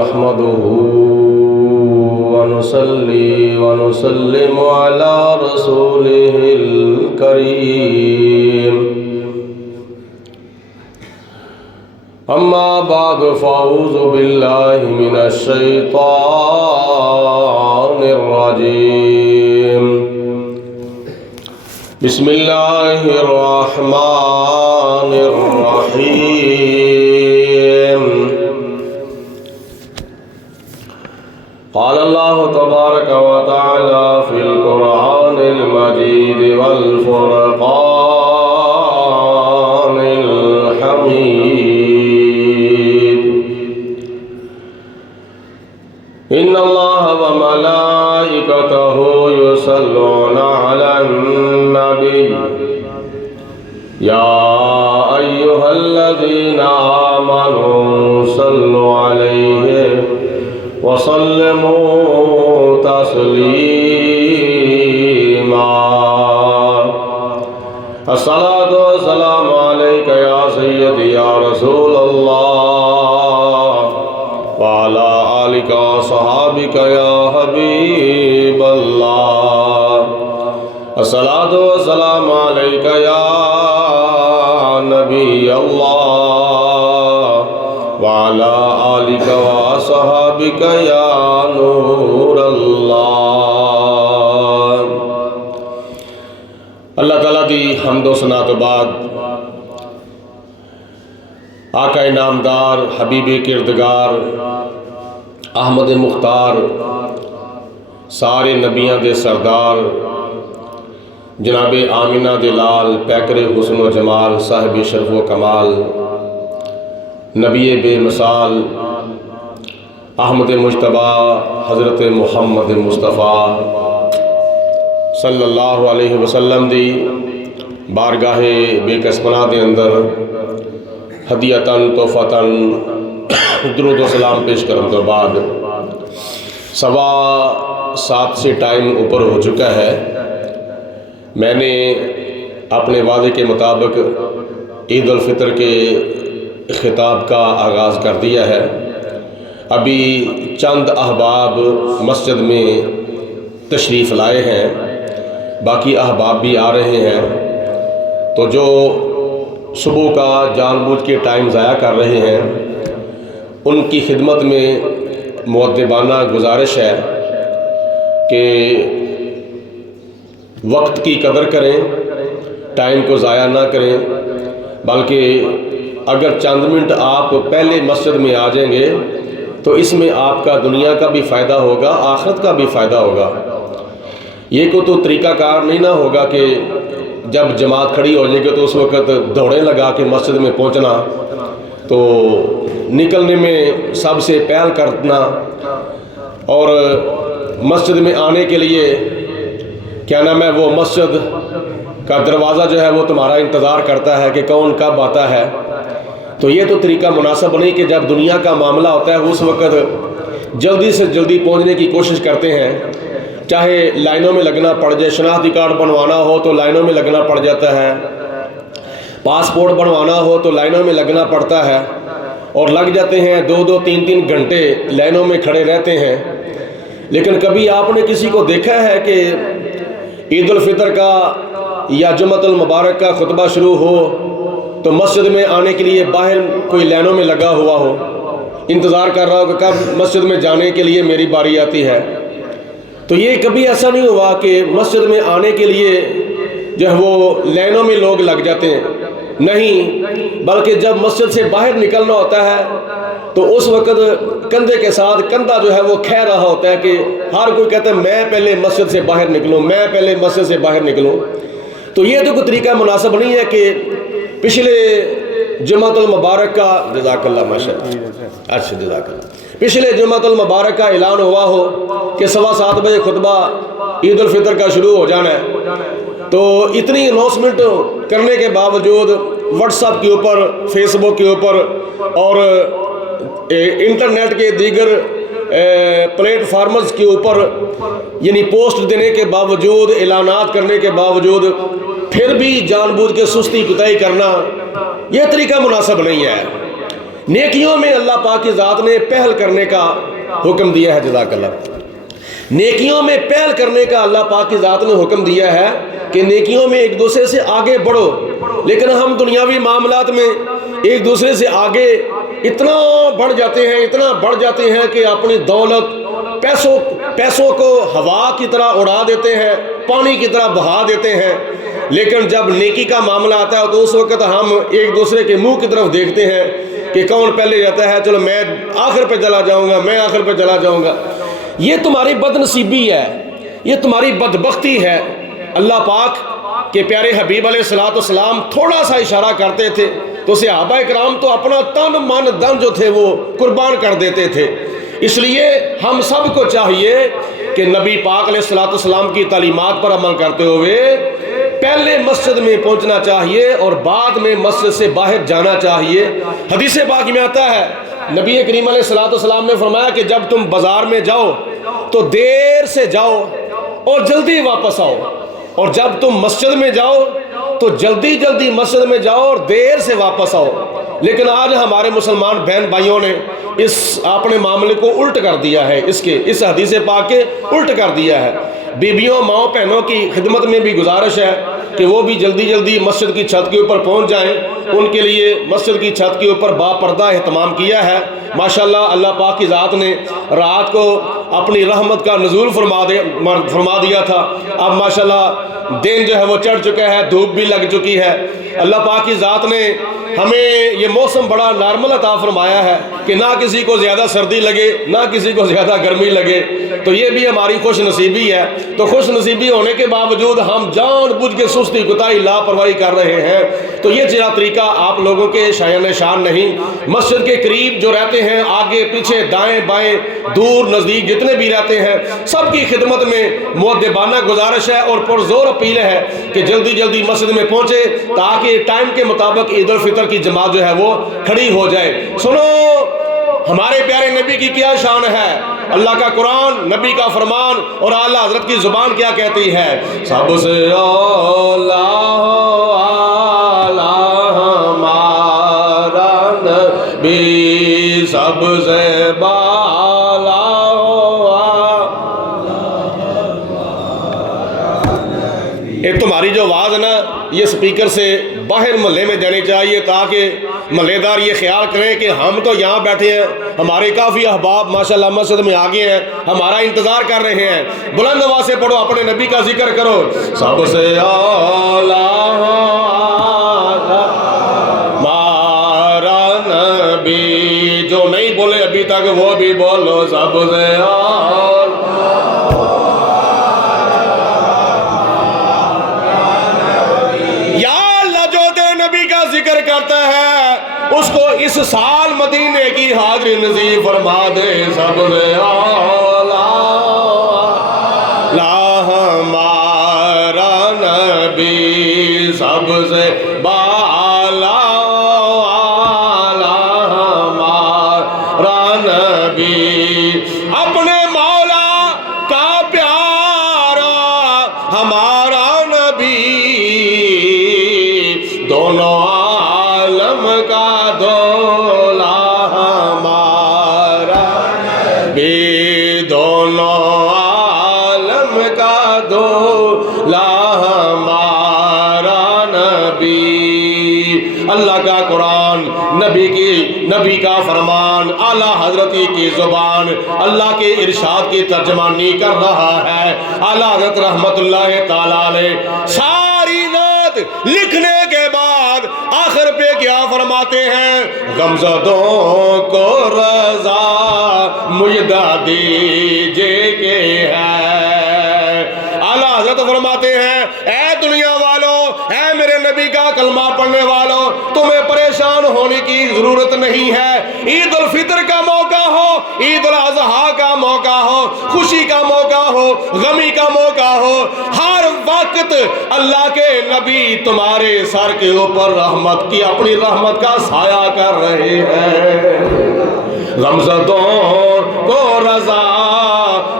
نحمده ونصلي ونسلم على رسوله الكريم أما بعد فأعوذ بالله من الشيطان الرجيم بسم الله الرحمن الرحيم قال الله تبارك وتعالى في القرآن المجيد والفرقان الحميد إن الله وملائكته يصلون على النبي يا أيها الذين آمنوا صلوا عليه وسلموا تسليما الصلاة والسلام عليك يا سيدي يا رسول الله وعلى آلك وصحابك يا حبيب الله الصلاة والسلام عليك يا نبي الله وعلى آلك وصحابك يا نور اللہ۔ اللہ تعالیٰ دی حمد و ثنا تو بعد آقا نامدار حبیب کردگار احمد مختار سارے نبیاں دے سردار جناب آمینہ دے لال پیکر حسن و جمال صاحب شرف و کمال نبی بے مثال احمد مجتبیٰ حضرت محمد مصطفیٰ صلی اللہ علیہ وسلم دی بارگاہ بے کسپنا دے اندر ہدیتاً تحفتاً درود و سلام پیش کرنے کے بعد 7:15 سے ٹائم اوپر ہو چکا ہے۔ میں نے اپنے وعدے کے مطابق عید الفطر کے خطاب کا آغاز کر دیا ہے۔ ابھی چند احباب مسجد میں تشریف لائے ہیں، باقی احباب بھی آ رہے ہیں، تو جو صبح کا جان بوجھ کے ٹائم ضائع کر رہے ہیں ان کی خدمت میں مؤدبانہ گزارش ہے کہ وقت کی قدر کریں، ٹائم کو ضائع نہ کریں، بلکہ اگر چند منٹ آپ پہلے مسجد میں آ جائیں گے تو اس میں آپ کا دنیا کا بھی فائدہ ہوگا، آخرت کا بھی فائدہ ہوگا۔ یہ کو تو طریقہ کار نہیں نہ ہوگا کہ جب جماعت کھڑی ہو جائے گی تو اس وقت دوڑیں لگا کے مسجد میں پہنچنا، تو نکلنے میں سب سے پہل کرنا اور مسجد میں آنے کے لیے کیا نام ہے وہ مسجد کا دروازہ جو ہے وہ تمہارا انتظار کرتا ہے کہ کون کب آتا ہے۔ تو یہ تو طریقہ مناسب نہیں کہ جب دنیا کا معاملہ ہوتا ہے اس وقت جلدی سے جلدی پہنچنے کی کوشش کرتے ہیں، چاہے لائنوں میں لگنا پڑ جائے، شناختی کارڈ بنوانا ہو تو لائنوں میں لگنا پڑ جاتا ہے، پاسپورٹ بنوانا ہو تو لائنوں میں لگنا پڑتا ہے، اور لگ جاتے ہیں 2-2 3-3 گھنٹے لائنوں میں کھڑے رہتے ہیں۔ لیکن کبھی آپ نے کسی کو دیکھا ہے کہ عید الفطر کا یا جمعۃ المبارک کا خطبہ شروع ہو تو مسجد میں آنے کے لیے باہر کوئی لائنوں میں لگا ہوا ہو، انتظار کر رہا ہو کہ کب مسجد میں جانے کے لیے میری باری آتی ہے؟ تو یہ کبھی ایسا نہیں ہوا کہ مسجد میں آنے کے لیے جو ہے وہ لائنوں میں لوگ لگ جاتے ہیں، نہیں، بلکہ جب مسجد سے باہر نکلنا ہوتا ہے تو اس وقت کندھے کے ساتھ کندھا جو ہے وہ کھہ رہا ہوتا ہے کہ ہر کوئی کہتا ہے میں پہلے مسجد سے باہر نکلوں، میں پہلے مسجد سے باہر نکلوں۔ تو یہ تو کوئی طریقہ مناسب نہیں ہے کہ پچھلے جمعۃ المبارک کا جزاک اللہ ماشاءاللہ، اچھا جزاک اللہ، پچھلے جمعۃ المبارک کا اعلان ہوا ہو کہ 7:15 بجے خطبہ عید الفطر کا شروع ہو جانا ہے، تو اتنی اناؤنسمنٹ کرنے کے باوجود واٹس ایپ کے اوپر، فیس بک کے اوپر اور انٹرنیٹ کے دیگر پلیٹ فارمز کے اوپر یعنی پوسٹ دینے کے باوجود، اعلانات کرنے کے باوجود پھر بھی جان بوجھ کے سستی کوتاہی کرنا یہ طریقہ مناسب نہیں ہے۔ نیکیوں میں اللہ پاک کی ذات نے پہل کرنے کا حکم دیا ہے. جزاک اللہ. نیکیوں میں پہل کرنے کا اللہ پاک کی ذات نے حکم دیا ہے کہ نیکیوں میں ایک دوسرے سے آگے بڑھو. لیکن ہم دنیاوی معاملات میں ایک دوسرے سے آگے اتنا بڑھ جاتے ہیں کہ اپنی دولت پیسوں کو ہوا کی طرح اڑا دیتے ہیں, پانی کی طرح بہا دیتے ہیں. لیکن جب نیکی کا معاملہ آتا ہے تو اس وقت ہم ایک دوسرے کے منہ کی طرف دیکھتے ہیں کہ کون پہلے جاتا ہے, چلو میں آخر پہ چلا جاؤں گا. یہ تمہاری بد نصیبی ہے, یہ تمہاری بدبختی ہے. اللہ پاک کے پیارے حبیب علیہ الصلوۃ والسلام تھوڑا سا اشارہ کرتے تھے تو صحابہ کرام تو اپنا تن من دن جو تھے وہ قربان کر دیتے تھے. اس لیے ہم سب کو چاہیے کہ نبی پاک علیہ الصلوۃ والسلام کی تعلیمات پر عمل کرتے ہوئے پہلے مسجد میں پہنچنا چاہیے اور بعد میں مسجد سے باہر جانا چاہیے. حدیث پاک میں آتا ہے نبی کریم علیہ الصلوۃ والسلام نے فرمایا کہ جب تم بازار میں جاؤ تو دیر سے جاؤ اور جلدی واپس آؤ, اور جب تم مسجد میں جاؤ تو جلدی مسجد میں جاؤ اور دیر سے واپس آؤ. لیکن آج ہمارے مسلمان بہن بھائیوں نے اس اپنے معاملے کو الٹ کر دیا ہے, اس حدیث پاک کے الٹ کر دیا ہے. بیبیوں ماؤں بہنوں کی خدمت میں بھی گزارش ہے کہ وہ بھی جلدی مسجد کی چھت کے اوپر پہنچ جائیں. ان کے لیے مسجد کی چھت کے اوپر باپردہ اہتمام کیا ہے. ماشاءاللہ اللہ پاک کی ذات نے رات کو اپنی رحمت کا نزول فرما دیا تھا. اب ماشاءاللہ دن جو ہے وہ چڑھ چکا ہے, دھوپ بھی لگ چکی ہے. اللہ پاک کی ذات نے ہمیں یہ موسم بڑا نارمل عطا فرمایا ہے کہ نہ کسی کو زیادہ سردی لگے نہ کسی کو زیادہ گرمی لگے. تو یہ بھی ہماری خوش نصیبی ہے. تو خوش نصیبی ہونے کے باوجود ہم جان بوجھ کے سستی کوتاہی لاپرواہی کر رہے ہیں. تو یہ طریقہ آپ لوگوں کے شان نہیں. مسجد کے قریب جو رہتے ہیں, آگے پیچھے دائیں بائیں دور نزدیک جتنے بھی رہتے ہیں, سب کی خدمت میں مؤدبانہ گزارش ہے اور پرزور اپیل ہے کہ جلدی مسجد میں پہنچے تاکہ ٹائم کے مطابق عید الفطر کی جماعت جو ہے وہ کھڑی ہو جائے. سنو ہمارے پیارے نبی کی کیا شان ہے, اللہ کا قرآن, نبی کا فرمان اور اعلیٰ حضرت کی زبان کیا کہتی ہے. سب سے اولا ہمارا نبی, سب سے بالا تمہاری جو آواز ہے نا یہ سپیکر سے باہر محلے میں جانی چاہیے تاکہ محلے دار یہ خیال کریں کہ ہم تو یہاں بیٹھے ہیں, ہمارے کافی احباب ماشاءاللہ مسجد میں آگے ہیں, ہمارا انتظار کر رہے ہیں. بلند آواز سے پڑھو, اپنے نبی کا ذکر کرو. سب سے اعلیٰ ہمارا نبی, جو نہیں بولے ابھی تک وہ بھی بولو. سب سے ذکر کرتا ہے اس کو اس سال مدینے کی حاضری نصیب فرما دے. سب سے اعلیٰ ہمارا نبی, سب سے بالا ہمارا نبی, اپنے مولا کا پیارا ہمارا نبی, دونوں عالم کا دولا ہمارا نبی, دونوں عالم کا دولا ہمارا نبی. اللہ کا قرآن, نبی کا فرمان, اعلیٰ حضرت کی زبان اللہ کے ارشاد کی ترجمانی کر رہا ہے. اعلیٰ حضرت رحمت اللہ تعالیٰ علیہ ساری رات لکھنے کے بعد آخر پہ کیا فرماتے ہیں, غمزدوں کو رضا مجدہ دیجے کے ہے. اعلیٰ حضرت فرماتے ہیں اے دنیا والوں, اے میرے نبی کا کلمہ پڑھنے والوں, تمہیں پریشان ہونے کی ضرورت نہیں ہے. عید الفطر کا موقع ہو, عید الاضحیٰ کا موقع ہو, خوشی کا موقع ہو, غمی کا موقع ہو, ہر وقت اللہ کے نبی تمہارے سر کے اوپر رحمت کی اپنی رحمت کا سایہ کر رہے ہیں. غمزدوں کو رضا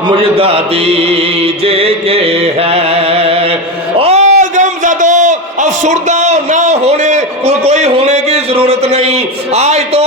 مجدہ دیجے کے ہے. او غمزدوں افسردہ نہ ہونے کوئی ہونے کی ضرورت نہیں. آج تو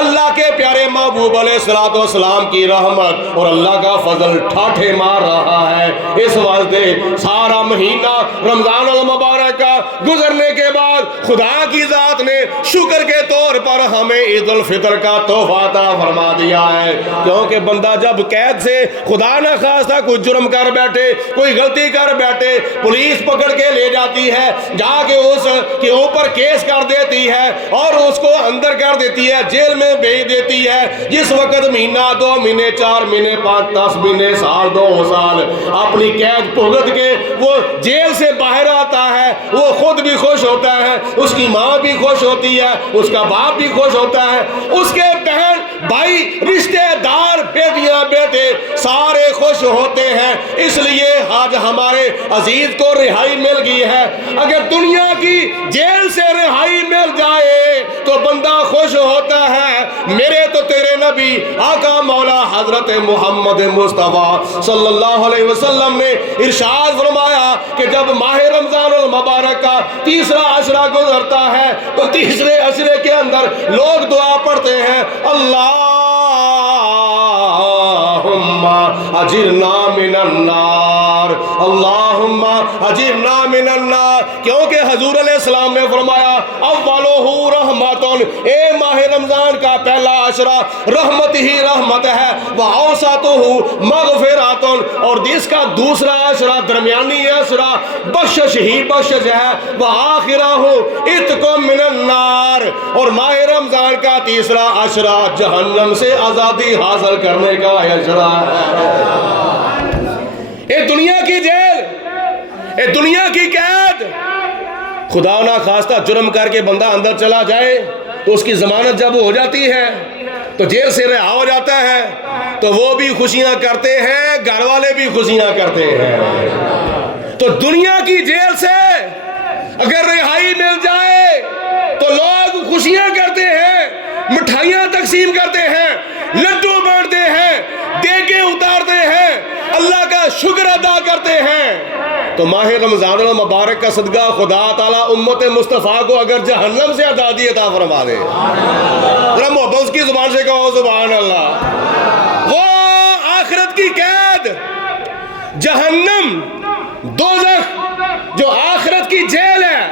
اللہ کے پیارے محبوب علیہ السلام کی رحمت اور اللہ کا فضل ٹھاٹھے مار رہا ہے۔ اس واسطے سارا مہینہ رمضان المبارک کا گزرنے کے بعد خدا کی ذات نے شکر کے طور پر ہمیں عید الفطر کا تحفہ عطا فرما دیا ہے، کیونکہ بندہ جب قید سے خدا نہ خواستہ کوئی جرم کر بیٹھے، کوئی غلطی کر بیٹھے، پولیس پکڑ کے لے جاتی ہے، جا کے اس کے اوپر کیس کر دیتی ہے اور اس کو اندر کر دیتی ہے، جیل میں بھیج دیتی ہے۔ جس وقت مہینہ 2 مہینے 4 مہینے 5 10 مہینے سال 2 سال اپنی قید بھگت کے وہ جیل سے باہر آتا ہے، وہ خود بھی خوش ہوتا ہے، اس کی ماں بھی خوش ہوتی ہے، اس کا باپ بھی خوش ہوتا ہے، اس کے بہن بھائی رشتے دار بیٹیاں بیٹے سارے خوش ہوتے ہیں۔ اس لیے آج ہمارے عزیز کو رہائی مل گئی ہے۔ اگر دنیا کی جیل سے رہائی مل جائے تو بندہ خوش ہوتا ہے۔ میرے تو تیرے نبی آقا مولا حضرت محمد مصطفیٰ صلی اللہ علیہ وسلم نے ارشاد فرمایا کہ جب ماہ رمضان المبارک کا تیسرا عشرہ گزرتا ہے تو تیسرے عشرے کے اندر لوگ دعا پڑھتے ہیں، اللہم اجرنا من النار، اللہم اجرنا من النار، کیونکہ حضور علیہ السلام نے فرمایا اولہ رحمت، اے ماہ رمضان کا پہلا عشرہ رحمت ہی رحمت ہے، واوسطہ مغفرات، اور اس کا دوسرا عشرہ درمیانی عشرہ بخشش ہی بخشش ہے، وآخرہ اتق من النار، اور ماہ رمضان کا تیسرا عشرہ جہنم سے آزادی حاصل کرنے کا عشرہ ہے۔ یہ دنیا کی جیل، یہ دنیا کی قید، خدا نہ خواستہ جرم کر کے بندہ اندر چلا جائے تو اس کی ضمانت جب ہو جاتی ہے تو جیل سے رہا ہو جاتا ہے تو وہ بھی خوشیاں کرتے ہیں، گھر والے بھی خوشیاں کرتے ہیں۔ تو دنیا کی جیل سے اگر رہائی مل جائے تو لوگ خوشیاں کرتے ہیں، مٹھائیاں تقسیم کرتے ہیں، لڈو بانٹتے ہیں، دیگیں اتارتے ہیں، اللہ کا شکر ادا کرتے ہیں۔ تو ماہ رمضان المبارک کا صدقہ خدا تعالیٰ امت مصطفیٰ کو اگر جہنم سے آزادی عطا فرما دے، ذرا محبت کی زبان سے کہو سبحان اللہ۔ وہ آخرت کی قید، جہنم، دوزخ، جو آخرت کی جیل ہے،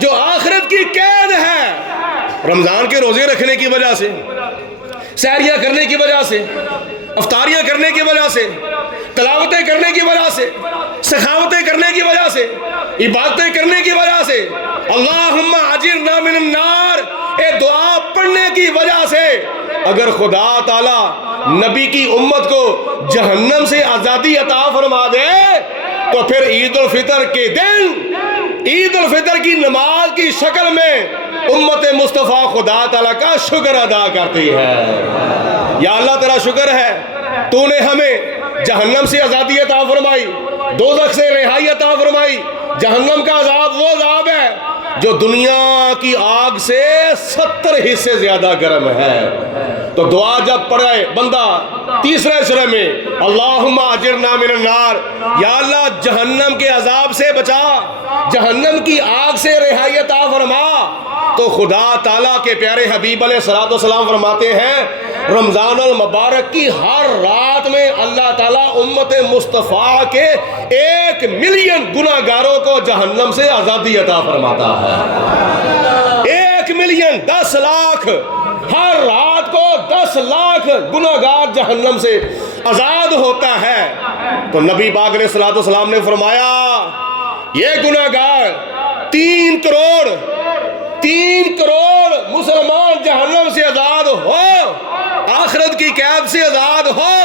جو آخرت کی قید ہے، رمضان کے روزے رکھنے کی وجہ سے، سحریاں کرنے کی وجہ سے، افطاریاں کرنے کی وجہ سے، تلاوتیں کرنے کی وجہ سے، سخاوتیں کرنے کی وجہ سے، عبادتیں کرنے کی وجہ سے، اللہم اجرنا من النار، اے دعا پڑھنے کی وجہ سے اگر خدا تعالی نبی کی امت کو جہنم سے آزادی عطا فرما دے تو پھر عید الفطر کے دن، عید الفطر کی نماز کی شکل میں امت مصطفیٰ خدا تعالیٰ کا شکر ادا کرتی ہے۔ یا اللہ تیرا شکر ہے، تو نے ہمیں جہنم سے آزادی عطا فرمائی، دوزخ سے رہائی عطا فرمائی۔ جہنم کا عذاب وہ عذاب ہے جو دنیا کی آگ سے 70 حصے زیادہ گرم ہے۔ تو دعا جب پڑھے بندہ تیسرے عشرے میں، اللہم اجرنا من النار، یا اللہ جہنم کے عذاب سے بچا، جہنم کی آگ سے رہائی عطا فرما، تو خدا تعالیٰ کے پیارے حبیب علیہ السلام فرماتے ہیں رمضان المبارک کی ہر رات میں اللہ تعالیٰ امت مصطفیٰ کے 1 ملین گناہگاروں کو جہنم سے آزادی عطا فرماتا ہے۔ 1 ملین، 10 لاکھ، ہر رات کو 10 لاکھ گناہگار جہنم سے آزاد ہوتا ہے۔ تو نبی پاک علیہ السلام نے فرمایا یہ گناہگار 3 کروڑ مسلمان جہنم سے آزاد ہو، آخرت کی قید سے آزاد ہو،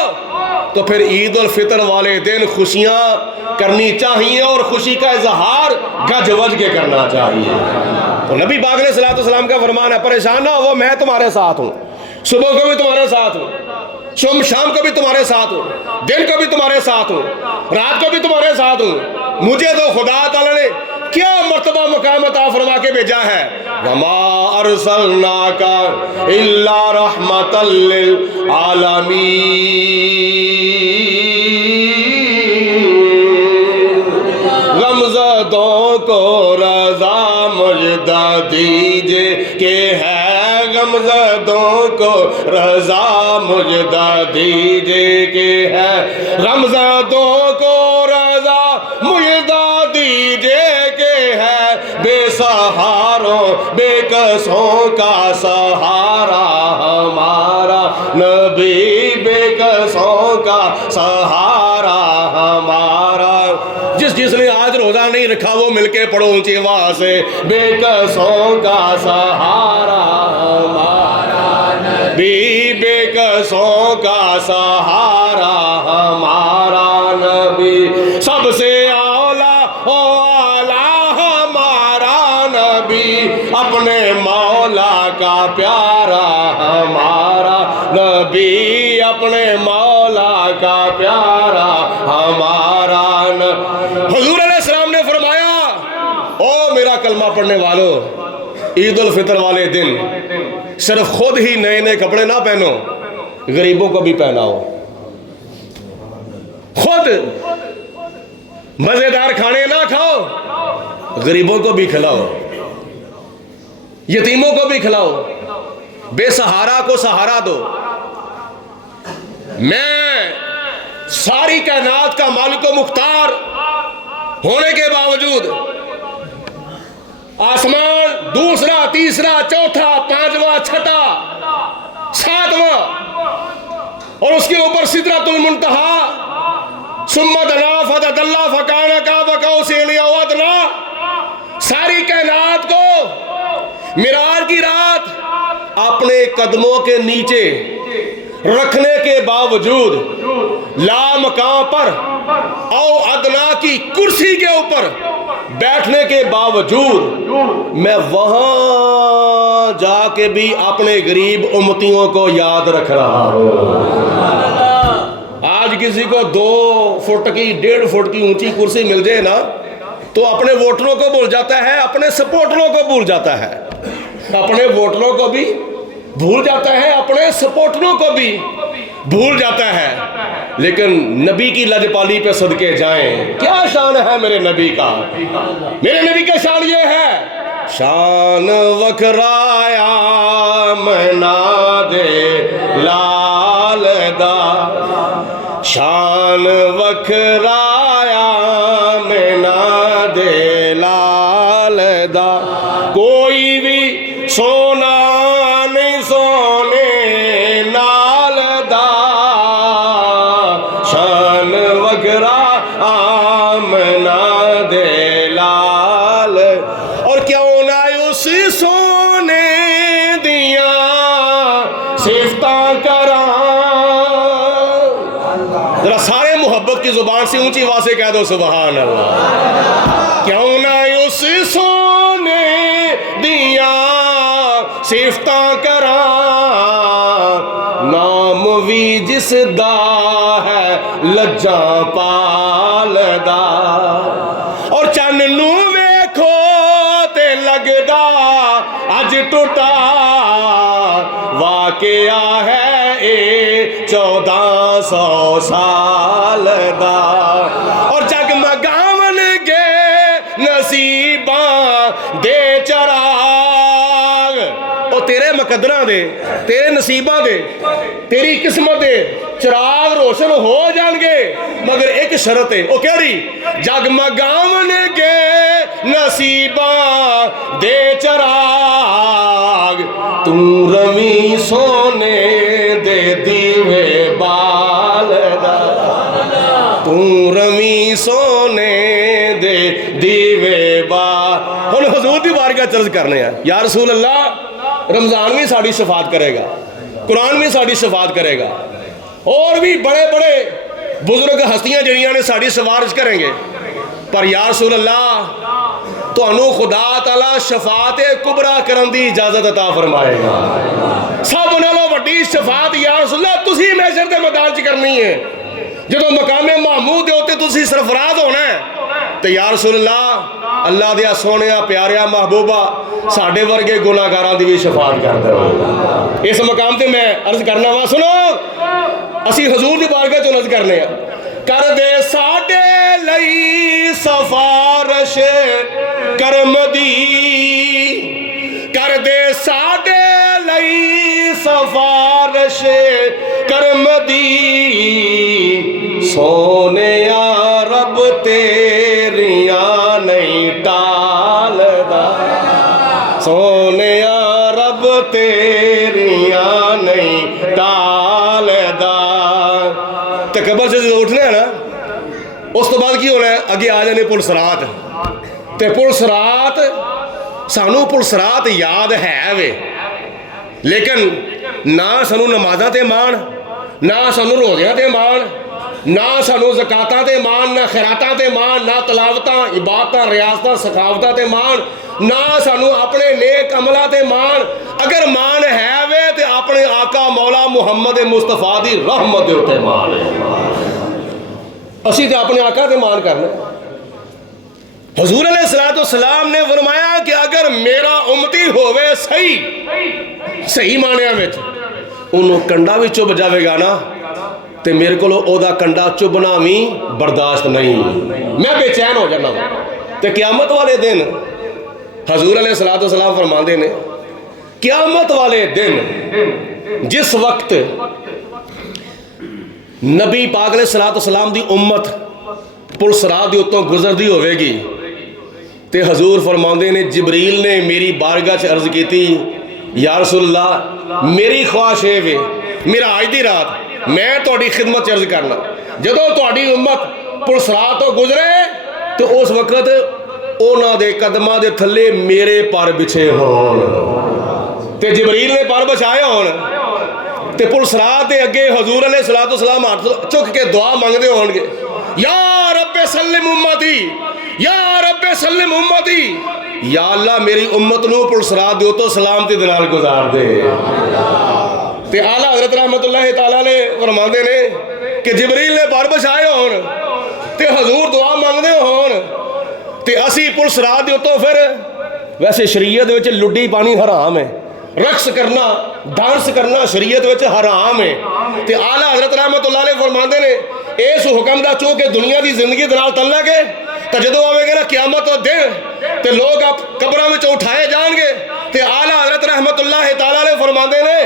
تو پھر عید الفطر والے دن خوشیاں کرنی چاہیے اور خوشی کا اظہار گج وج کے کرنا چاہیے۔ تو نبی پاک علیہ السلام کا فرمان ہے پریشان نہ ہو، میں تمہارے ساتھ ہوں، صبح کو بھی تمہارے ساتھ ہوں، شام کو بھی تمہارے ساتھ ہوں، دن کو بھی تمہارے ساتھ ہوں، رات کو بھی تمہارے ساتھ ہوں۔ مجھے تو خدا تعالیٰ نے کیا مرتبہ مقام عطا فرما کے بھیجا ہے، وَمَا أَرْسَلْنَاكَ إِلَّا رَحْمَةً لِّلْعَالَمِينَ، غمزدوں کو رضا مجدہ دیجئے کہ ہے غمزدوں کو رضا مجدہ دیجئے کہ ہے غمزدوں کو رضا مجدہ دیجئے کہ ہے بے سہاروں بے کسوں کا سہارا ہمارا نبی، بے کسوں کا سہارا ہمارا۔ جس نے آج روزہ نہیں رکھا وہ مل کے پڑھو اونچی آواز سے، بے کسوں کا سہارا ہمارا نبی، بے کسوں کا سہارا ہمارا نبی، سب سے اولا ہمارا نبی، اپنے مولا کا پیارا ہمارا نبی، اپنے مولا کا پیارا ہمارا حضور علیہ السلام نے فرمایا، او میرا کلمہ پڑھنے والو، عید الفطر والے دن صرف خود ہی نئے نئے کپڑے نہ پہنو، غریبوں کو بھی پہناؤ، خود مزیدار کھانے نہ کھاؤ، غریبوں کو بھی کھلاؤ، یتیموں کو بھی کھلاؤ، بے سہارا کو سہارا دو۔ میں ساری کائنات کا مالک و مختار ہونے کے باوجود آسمان دوسرا تیسرا چوتھا پانچواں چھٹا ساتواں اور اس کے اوپر سدرۃ المنتہا ثم دنا فتدلی فکان قاب قوسین او ادنی، ساری کائنات کو معراج کی رات اپنے قدموں کے نیچے رکھنے کے باوجود لامکان پر او ادنا کی کرسی کے اوپر بیٹھنے کے باوجود میں وہاں جا کے بھی اپنے غریب امتیوں کو یاد رکھ رہا ہوں۔ آج کسی کو 2 فٹ کی 1.5 فٹ کی اونچی کرسی مل جائے نا تو اپنے ووٹروں کو بھول جاتا ہے، اپنے سپورٹروں کو بھول جاتا ہے، اپنے ووٹروں کو بھی بھول جاتا ہے، اپنے سپورٹروں کو بھی بھول جاتا ہے۔ لیکن نبی کی لجپالی پہ صدقے جائیں، کیا شان ہے میرے نبی کا؟ میرے نبی کا شان یہ ہے، شان وکھرایا منا دے لال دا، شان وکھرایا منا دے لال دا، کوئی بھی سونا نہیں سونے نال دا، شان وکھرا آمنا دے لال، اور کیوں نہ اس سونے دیا صفتاں کراں، ذرا سارے محبت کی زبان سے اونچی آواز سے کہہ دو سبحان اللہ، کیوں نہ اس سونے دیا صفتاں کراں، نام وی جس دا ہے لجاں پال دا، اور چن نو ویکھو تے لگدا اج ٹوٹا، واقعہ ہے اے 1400 سال دا، اور جگمگاون گے نصیباں دے چراغ، او تیرے مقدراں دے، تیرے نصیباں دے، تیری قسمت دے چراغ روشن ہو جان گے، مگر ایک شرط ہے، او کیڑی؟ جگمگاون گے نصیباں دے چراغ، تو روی سونے دے دیوے بال دا، تو روی سونے دے دیوے بال۔ ہن حضور دی بارگاہ چرچ کرنے ہیں، یا رسول اللہ رمضان بھی ساڑی شفاعت کرے گا، قرآن بھی ساڑی شفاعت کرے گا، اور بھی بڑے بڑے بزرگ ہستیاں جڑیاں نے ساڑی سفارش کریں گے، پر یا رسول اللہ تو انو خدا تعالی شفاعت کبرا کرن دی اجازت عطا فرمائے گا۔ سب نالوں وڈی شفاعت یا رسول اللہ تسی محشر دے میدان چ کرنی ہے، جدوں مقام محمود دے ہوتے تسی سرفراز ہونا ہے، تو یا رسول اللہ دیا سونیا پیاریا محبوبہ ساڑھے ورگے گناہگاراں دی بھی شفاعت کرتے ہو۔ اس مقام تے میں عرض کرنا وا، سنو اسی حضور دی بارگاہ چ عرض کرنے ہیں، کر دے ساڈے لئی سفارش کرم دی، کر دے ساڈے لئی سفارش سونے رب تیریاں نہیں ٹالدا سونے رب تیریاں نہیں ٹالدا تکبر سے جو اٹھنا ہے نا اس تو بعد کی ہونا ہے اگے آ جانے پل صراط تے پل صراط سانو پل صراط یاد ہے وے لیکن نہ سانو نمازاں تے مان نہ سانو روزیاں تے مان نہ سانو زکاتاں تے مان نہ خیراتاں تے مان نہ تلاوتاں عبادتاں ریاستاں سخاوتاں تے مان نہ سانو اپنے نیک عملاں تے مان اگر مان ہے وے تے اپنے آقا مولا محمد مصطفیٰ دی رحمت دے اوتے مان ہے اسی تے اپنے آقا تے مان کرنا حضور علیہ السلام نے فرمایا کہ اگر میرا امتی ہوئے صحیح معنیاں وچ انہوں کنڈا بھی چب جاوے گا نا تے میرے کو او دا کنڈا چبنا بھی برداشت نہیں میں بے چین ہو جانا تے قیامت والے دن حضور علیہ السلام فرماندے نے قیامت والے دن جس وقت نبی پاک علیہ السلام دی امت پل صراط دی اتوں گزر دی ہوئے گی تے حضور فرماندے نے جبریل نے میری بارگاہ سے عرض کی تھی یا رسول اللہ میری خواہش ہے وے میرا آج دی رات میں تہاڈی خدمت عرض کرنا جدوں تہاڈی امت پل صراط تو گزرے تو اس وقت اونا دے قدمہ دے تھلے میرے پر بچھے ہون تے جبریل نے پر بچھائے ہون تے پل صراط دے اگے حضور علیہ السلام ہاتھ چک کے دعا مانگدے ہون گے یا رب سلم امتی یا رب سلم امتی یا اللہ میری امت نو پل صراط دیو تو سلامتی دلال گزار دے تے اعلیٰ حضرت رحمت اللہ تعالیٰ نے فرماندے نے کہ جبریل نے پر بچھائے ہون تے حضور دعا مانگدے ہون تے اسی پل صراط دیو تو پھر ویسے شریعت وچ لڈی پانی حرام ہے رقص کرنا ڈانس کرنا شریعت وچ حرام ہے تے اعلیٰ حضرت رحمت اللہ علیہ فرماندے نے اس حکم دا چونکہ دنیا دی زندگی دنال تعلق ہے تو جدو آوے گے نا قیامت و دن تے لوگ اب قبروں میں اٹھائے جان گے تے اعلیٰ حضرت رحمت اللہ تعالیٰ علیہ فرماندے نے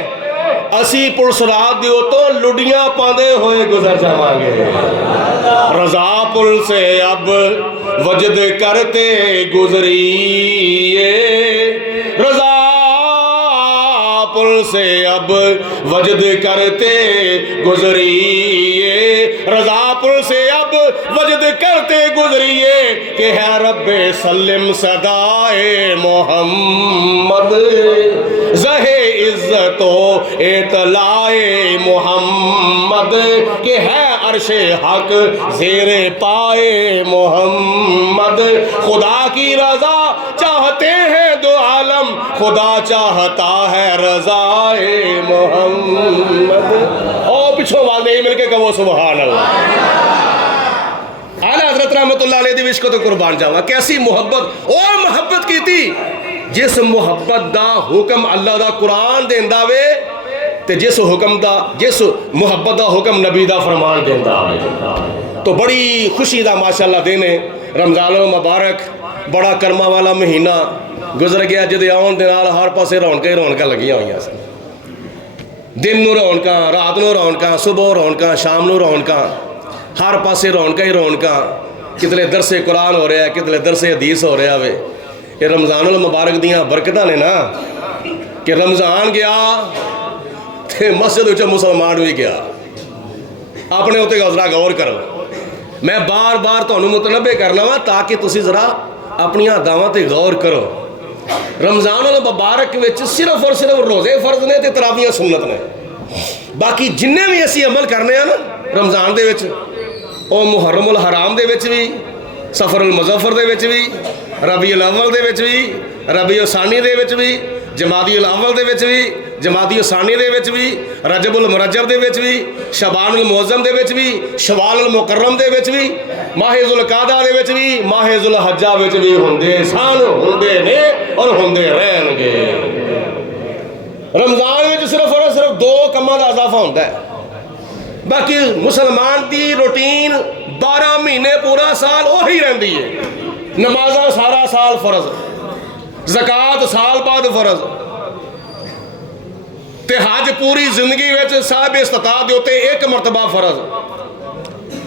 اسی پل صراط دیو تو لڈیاں پاندے ہوئے گزر جاواں گے رضا پل سے اب وجد کرتے گزریے رضا پل سے اب وجد کرتے گزریے رضا پل سے اب وجد کرتے گزریے کہ ہے رب سلم صدائے محمد زہے عزت و اطلاع محمد کہ ہے عرش حق زیر پائے محمد خدا کی رضا چاہتے ہیں دو عالم خدا چاہتا ہے رضائے محمد اور پچھو والدے ہی مل کے کہو سبحان اللہ اعلیٰ حضرت رحمت اللہ علیہ دی عشق تو قربان جاوا کیسی محبت اور محبت کی تھی جس محبت دا حکم اللہ دا قرآن دیندا وے تے جس محبت دا حکم نبی دا فرمان دیندا وے تو بڑی خوشی دا ماشاءاللہ دن ہے رمضان المبارک بڑا کرما والا مہینہ گزر گیا جدے آن دے نال ہر پاسے رونقاں لگیاں ہوئیاں سن دن نو رونقاں رات نو رونقاں صبح رونقاں شام نو رونقاں ہر پاسے رونقاں ہی رونقاں کتنے درس قرآن ہو رہا ہے کتنے درس حدیث ہو رہا ہے یہ رمضان المبارک دیاں برکتاں نے نا کہ رمضان گیا تے مسجد وچ مسلمان بھی گیا اپنے ہوتے ذرا غور کرو میں بار بار تانوں متنبہ کرنا وا تاکہ تسی ذرا اپنی دعواں تے غور کرو رمضان المبارک وچ صرف اور صرف روزے فرض نے تے تراویحاں سنت نے باقی جننے بھی اسی عمل کرنے ہیں نا رمضان دے وچ او محرم الحرام دے وچ بھی سفر المظفر دے وچ بھی ربیع الاول دے وچ بھی ربیع الثانی دے وچ بھی جمادی الاول دے وچ بھی جمادی الثانی دے وچ بھی رجب المرجب دے وچ بھی شعبان المعظم دے وچ بھی شوال المکرم دے وچ بھی ماہ ذوالقعدہ دے وچ بھی ماہ ذوالحجہ وچ بھی ہوندے سان ہوندے نے اور ہوندے رہن گے رمضان وچ صرف اور صرف 2 کماں دا اضافہ ہوندا ہے باقی مسلمان دی روٹین 12 مہینے پورا سال وہی رہندی ہے نمازاں سارا سال فرض زکات سال بعد فرض تے حج پوری زندگی وچ صاحب استطاعت دے اوتے 1 مرتبہ فرض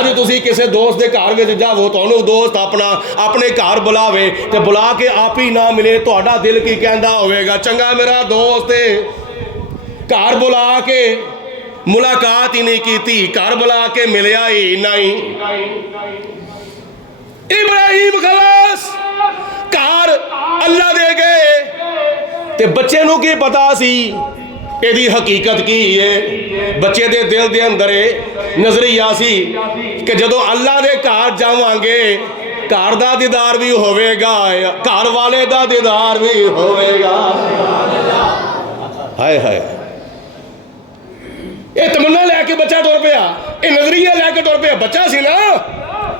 اج تسی کسے دوست دے گھر وچ جاؤ تانوں دوست اپنے گھر بلاوے تے بلا کے آپ ہی نہ ملے تہاڈا دل کی کہندا ہوئے گا چنگا میرا دوست ہے گھر بلا کے ملاقات ہی نہیں کیتی گھر بلا کے ملیا ہی نہیں ابراہیم خواص گھر اللہ دے گئے تے بچے نو کی پتا سی ایدی حقیقت کی ہے بچے دے دل دے اندر نظریہ سی کہ جدو اللہ دے گھر جاواں گے گھر دا دیدار بھی ہوئے گا گھر والے دا دیدار بھی ہوئے گا ہائے ہائے یہ تمنا لے کے بچہ ٹر پیا یہ نظریہ لے کے ٹر پیا بچہ سی نا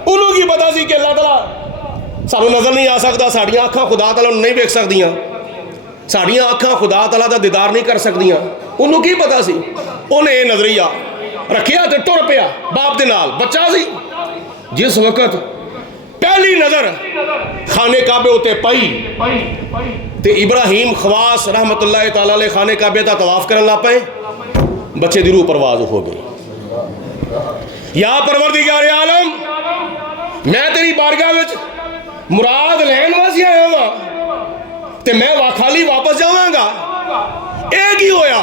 انہوں کی پتا سی کہ اللہ تعالیٰ سانو نظر نہیں آ سکتا ساڑیاں اکھاں خدا تعالیٰ نہیں ویکھ سکدیاں ساڑیاں اکھاں خدا تعالیٰ دا دیدار نہیں کر سکدیاں انہوں کی پتا سی انہیں یہ نظریہ رکھیا تے ٹر پیا باپ دے نال بچہ سی جس وقت پہلی نظر خانے کعبے ہوتے پئی تے ابراہیم خواص رحمت اللہ تعالیٰ علیہ خانے کعبے دا طواف کرن لا پئے بچے دی روح پرواز ہو گئی یا پروردگار عالم میں تیری بارگاہ وچ مراد لین واسطے آیا ہاں تے میں خالی واپس جاواں گا اے کی ہویا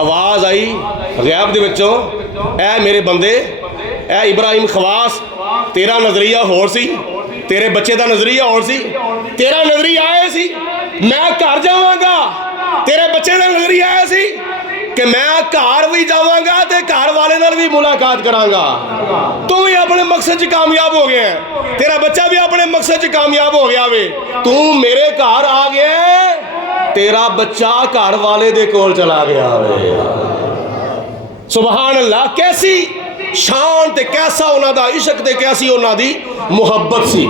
آواز آئی غیب دے وچوں اے میرے بندے اے ابراہیم خواص تیرا نظریہ ہور سی تیرے بچے دا نظریہ ہور سی تیرا نظریہ آئے سی میں گھر جاواں گا تیرے بچے دا نظریہ آئے سی کہ میں گھر بھی جاواں گا تے گھر والے نال بھی ملاقات کراں گا تو بھی اپنے مقصد چ کامیاب ہو گیا ہے تیرا بچہ بھی اپنے مقصد چ کامیاب ہو گیا وے تو میرے گھر آ گیا تیرا بچہ گھر والے دے کول چلا گیا وے سبحان اللہ کیسی شان تے کیسا انہاں دا عشق تے کیسی انہاں دی محبت سی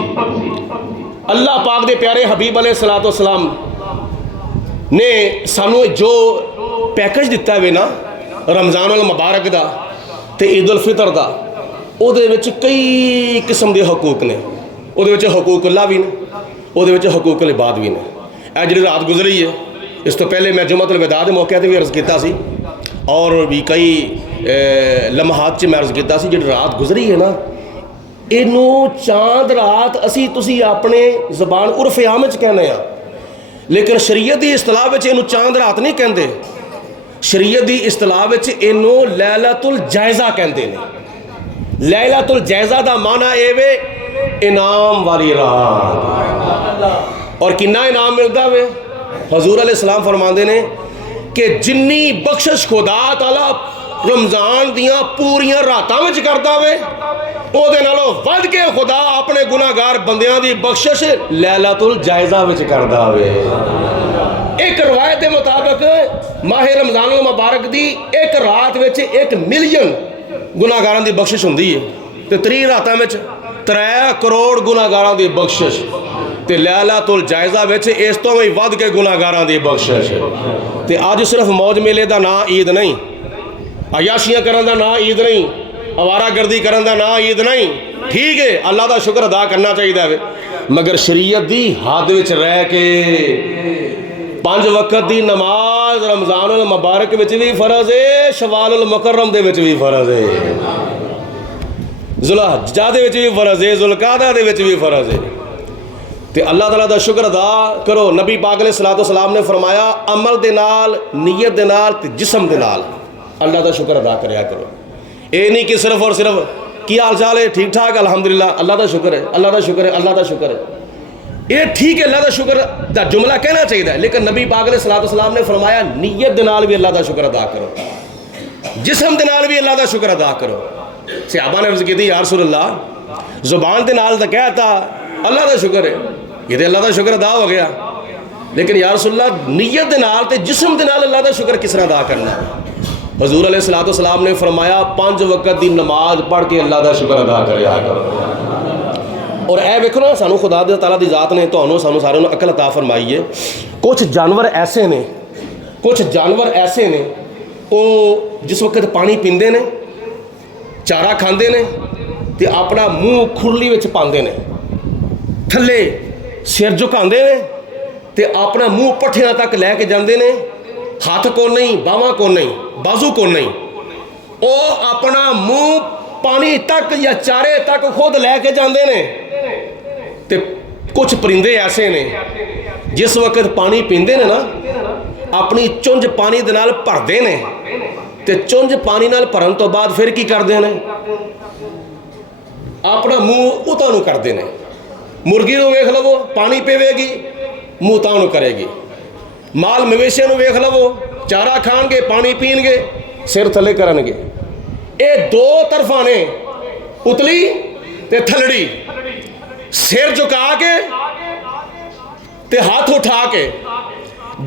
اللہ پاک دے پیارے حبیب علیہ الصلوۃ والسلام نے سانو جو پیکج دیتا ہے نا رمضان المبارک دا تے عید الفطر دا او دے وچ کئی قسم دے حقوق نے او دے وچ حقوق اللہ بھی نے او دے وچ حقوق العباد بھی نے اے جڑی رات گزری ہے اس تو پہلے میں جمعۃ الوداع دے موقع تے بھی عرض کیتا سی اور بھی کئی لمحات چ میں عرض کیتا سی جڑی رات گزری ہے نا اینو چاند رات اسی تسی اپنے زبان عرف عام وچ کہنے ہاں لیکن شریعت دی اصطلاح وچ اینو چاند رات نہیں کہندے شریعت دی اصطلاح وچ اینو لیلۃ الجائزہ کہندے نے لیلۃ الجائزہ دا معنی اے وے انعام والی رات اور کنا انعام ملدا وے حضور علیہ السلام فرماندے نے کہ جنی بخشش خدا تعالیٰ رمضان دیاں پوریاں راتاں وچ کردا وے او دے نالوں ود کے خدا اپنے گناہگار بندیاں دی بخشش لیلۃ الجائزہ وچ کردا وے ایک روایت کے مطابق ماہ رمضان المبارک دی ایک رات وچ 1 ملین گناہگاراں دی بخشش ہوندی ہے تے 3 راتاں وچ 3 کروڑ گناہگاراں دی بخشش تے لیلۃ الجائزہ وچ اس تو وی ود کے گناہگاراں دی بخشش تے اج صرف موج میلے دا نام عید نہیں عیاشیاں کرن دا نام عید نہیں آوارہ گردی کرن دا نام عید نہیں ٹھیک ہے اللہ دا شکر ادا کرنا چاہیے مگر شریعت دی حد وچ رہ کے 5 وقت دی نماز رمضان المبارک وچ بھی فرض ہے شوال المکرم دے وچ بھی فرض ہے ذوالحجہ دے وچ بھی فرض ہے ذوالقعدہ دے وچ بھی فرض ہے تے اللہ تعالیٰ دا شکر ادا کرو نبی پاک علیہ الصلوۃ والسلام نے فرمایا عمل دے نال نیت دے نال تے جسم دے نال اللہ دا شکر ادا کریا کرو اے نہیں کہ صرف اور صرف کی حال چال ہے ٹھیک ٹھاک الحمدللہ اللہ دا شکر ہے اللہ دا شکر ہے اللہ دا شکر ہے یہ ٹھیک ہے اللہ دا شکر دا جملہ کہنا چاہیے لیکن نبی پاک علیہ الصلوۃ والسلام نے فرمایا نیت دے نال بھی اللہ دا شکر ادا کرو جسم دے نال بھی اللہ دا شکر ادا کرو صحابہ نے عرض کی تھی یا رسول اللہ زبان دے نال تو کہتا اللہ دا شکر ہے یہ تے اللہ دا شکر ادا ہو گیا لیکن یا رسول اللہ نیت دے نال تے جسم دے نال اللہ دا شکر کس طرح ادا کرنا حضور علیہ الصلوۃ والسلام نے فرمایا 5 وقت دی نماز پڑھ کے اللہ دا شکر ادا کریا کرو اور اے ویکھو نا سانو خدا دے تعالیٰ دی ذات نے تانوں سانو سارے نوں عقل عطا فرمائی ہے کچھ جانور ایسے نے او جس وقت پانی پیندے نے چارہ کھاندے نے تے اپنا منہ کھرلی وچ پاندے نے تھلے سر جھکاندے نے تے اپنا منہ پٹھیاں تک لے کے جاندے نے ہاتھ کو نہیں باواں کو نہیں بازو کو نہیں او اپنا منہ پانی تک یا چارے تک خود لے کے جاندے نے تے کچھ پرندے ایسے نے جس وقت پانی پیندے نے نا اپنی چونج پانی دے نال بھردے نے تے چونج پانی نال بھرن تو بعد پھر کی کردے نے اپنا منہ اتانو کردے نے مرغی نو ویکھ لو پانی پیوے گی منہ تانو کرے گی مال مویشے نو ویکھ لو چارہ کھان گے پانی پین گے سر تھلے کرن گے اے دو طرفاں نے اتلی تے تھلڑی سر جھکا کے تے ہاتھ اٹھا کے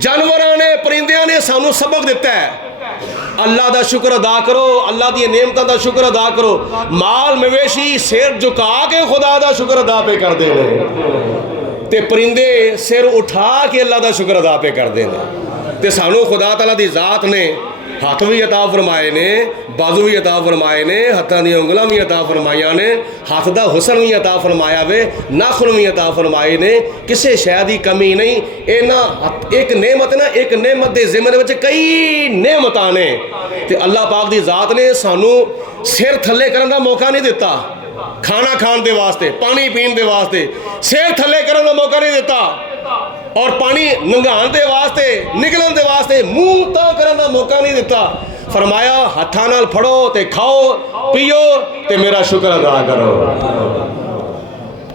جانوراں نے پرندیاں نے سانو سبق دیتا ہے اللہ دا شکر ادا کرو اللہ دی نعمتاں دا شکر ادا کرو مال مویشی سر جھکا کے خدا دا شکر ادا پہ کر دے تے پرندے سر اٹھا کے اللہ دا شکر ادا پہ کر دے تے سانو خدا تعالیٰ دی ذات نے ہاتھ بھی عطا فرمائے نے بازو بھی عطا فرمائے نے ہاتھاں دی انگلاں بھی عطا فرمائیاں نے ہاتھ دا حسن بھی عطا فرمایا وے ناخن بھی عطا فرمائے نے کسے شے دی کمی نہیں ایک نعمت نا ایک نعمت دے ضمن وچ کئی نعمتاں نے تے اللہ پاک دی ذات نے سانو سر تھلے کرن دا موقع نہیں دیتا کھانا کھان دے واسطے پانی پین دے واسطے سر تھلے کرن دا موقع نہیں دیتا اور پانی ننگان دے واسطے نکلن دے واسطے منہ تا کرن دا موقع نہیں دیتا فرمایا ہتھاں نال پھڑو تے کھاؤ پیو تے میرا شکر ادا کرو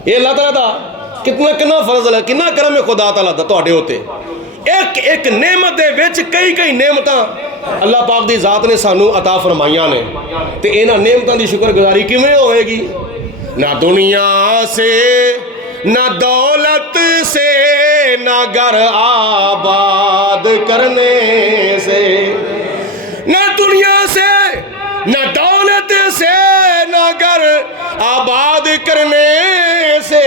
یہ اللہ تعالیٰ دا کتنا فضل ہے کتنا کرم ہے خدا تعالیٰ دا تواڈے ہوتے ایک نعمت دے وچ کئی نعمتاں اللہ پاک دی ذات نے سانو عطا فرمائیاں نے تے انہاں نعمتاں دی شکر گزاری کیویں ہوئے گی نہ دنیا سے نہ دولت سے نہ گھر آباد کرنے سے نہ دنیا سے نہ دولت سے نہ گھر آباد کرنے سے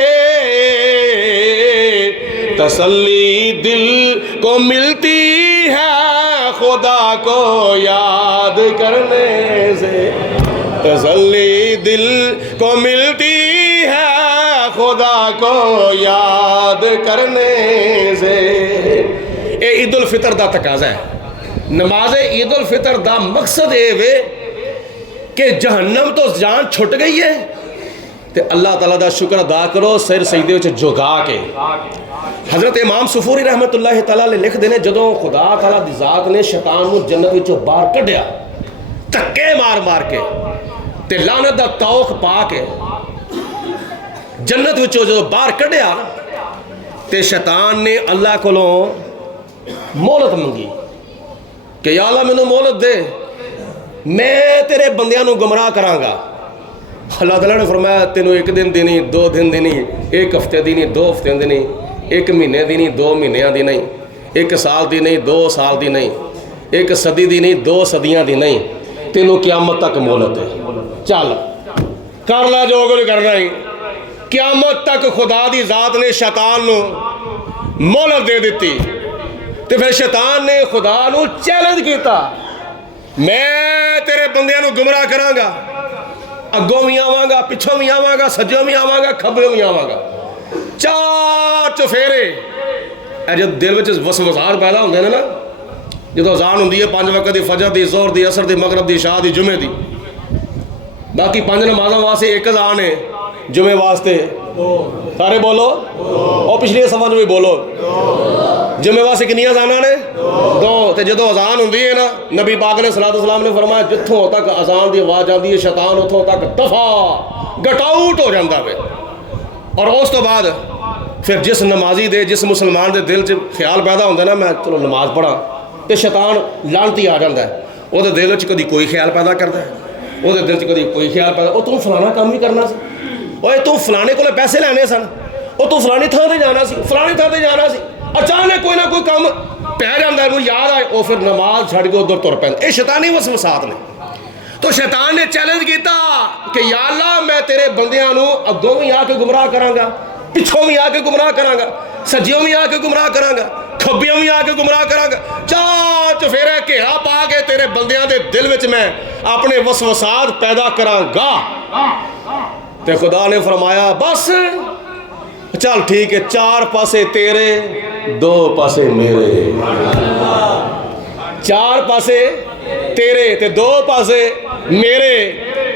تسلی دل کو ملتی ہے خدا کو یاد کرنے سے تسلی دل کو ملتی ہے خدا کو یاد کرنے سے اے عید الفطر دا تقاضا ہے نماز عید الفطر دا مقصد اے وے کہ جہنم تو جان چھٹ گئی ہے تے اللہ تعالیٰ دا شکر ادا کرو سر سجدے وچ جھکا کے حضرت امام صفوری رحمت اللہ تعالیٰ نے لکھ دینے جدوں خدا تعالیٰ دی ذات نے شیطان نو جنت وچوں باہر کڈیا دھکے مار کے تے لعنت دا توق پا کے جنت وچوں جو باہر کڈیا تے شیطان نے اللہ کولوں مہلت منگی کہ یا اللہ مینوں مہلت دے میں تیرے بندیاں نو گمراہ کراں گا اللہ تعالیٰ نے فرمایا تینوں ایک دن دی نہیں 2 دن دی نہیں ایک ہفتے دی نہیں 2 ہفتے دی نہیں ایک مہینے دی نہیں 2 مہینیاں دی نہیں ایک سال دی نہیں 2 سال دی نہیں ایک صدی دی نہیں 2 صدیاں دی نہیں تینوں قیامت تک مہلت ہے چل کر لا جو کچھ کرنا ہی قیامت تک خدا دی ذات نے شیطان نو مہلت دے دیتی تے پھر شیطان نے خدا نو چیلنج کیتا میں تیرے بندیاں نو گمراہ کراں گا اگوں بھی آواں گا پچھوں بھی آواں گا سجوں بھی آواں گا کھبوں بھی آواں گا 4 چفیرے اے جب دل وچ وسوسات پیدا ہوندے نے نا جدوں اذان ہوندی ہے 5 وقت دی فجر دی ظہر دی عصر دی مغرب دی عشاء دی جمعے دی باقی 5 نمازاں واسطے ایک اذان ہے جمعے واسطے سارے بولو اور پچھلی صفحہ بھی بولو جمعے واسطے کنی اذاناں نے 2 تے جدوں اذان ہوندی ہے نا نبی پاک نے صلی اللہ علیہ وسلم نے فرمایا جتھوں تک اذان دی آواز آندی ہے شیطان اتھوں تک دفع گٹ آؤٹ ہو جاندا ہے اور اس تو بعد پھر جس نمازی دے جس مسلمان دے دل چ خیال پیدا ہوندا ہے نا میں چلو نماز پڑھاں تے شیطان لعنتی آ جاندا ہے او دے دل وچ کدی کوئی خیال پیدا کردا ہے او دے دل چ کدی کوئی خیال پیدا او تو فلانا کام ہی کرنا سی اوے تو فلانے کولے پیسے لینے سن او تو فلانی تھاں تے جانا سی فلانی تھاں تے جانا سی اچانک کوئی نہ کوئی کام پہ جاندا ہے انہوں یاد آئے او پھر نماز چھڑ کے ادھر تر پیندا اے شیطانی وسوسات نے تو شیطان نے چیلنج کیتا کہ یا اللہ میں تیرے بندیاں نو اگوں بھی آ کے گمراہ کراں گا پچھوں بھی آ کے گمراہ کراں گا سجیوں بھی آ کے گمراہ کراں گا کھبیوں بھی آ کے گمراہ کراں گا 4 چفیرے گھیرا پا کے تیرے بندیاں دے دل وچ میں اپنے وسوسات پیدا کراں گا تے خدا نے فرمایا بس چل ٹھیک ہے 4 پاسے تیرے 2 پاسے میرے 4 پاسے تیرے تے 2 پاسے میرے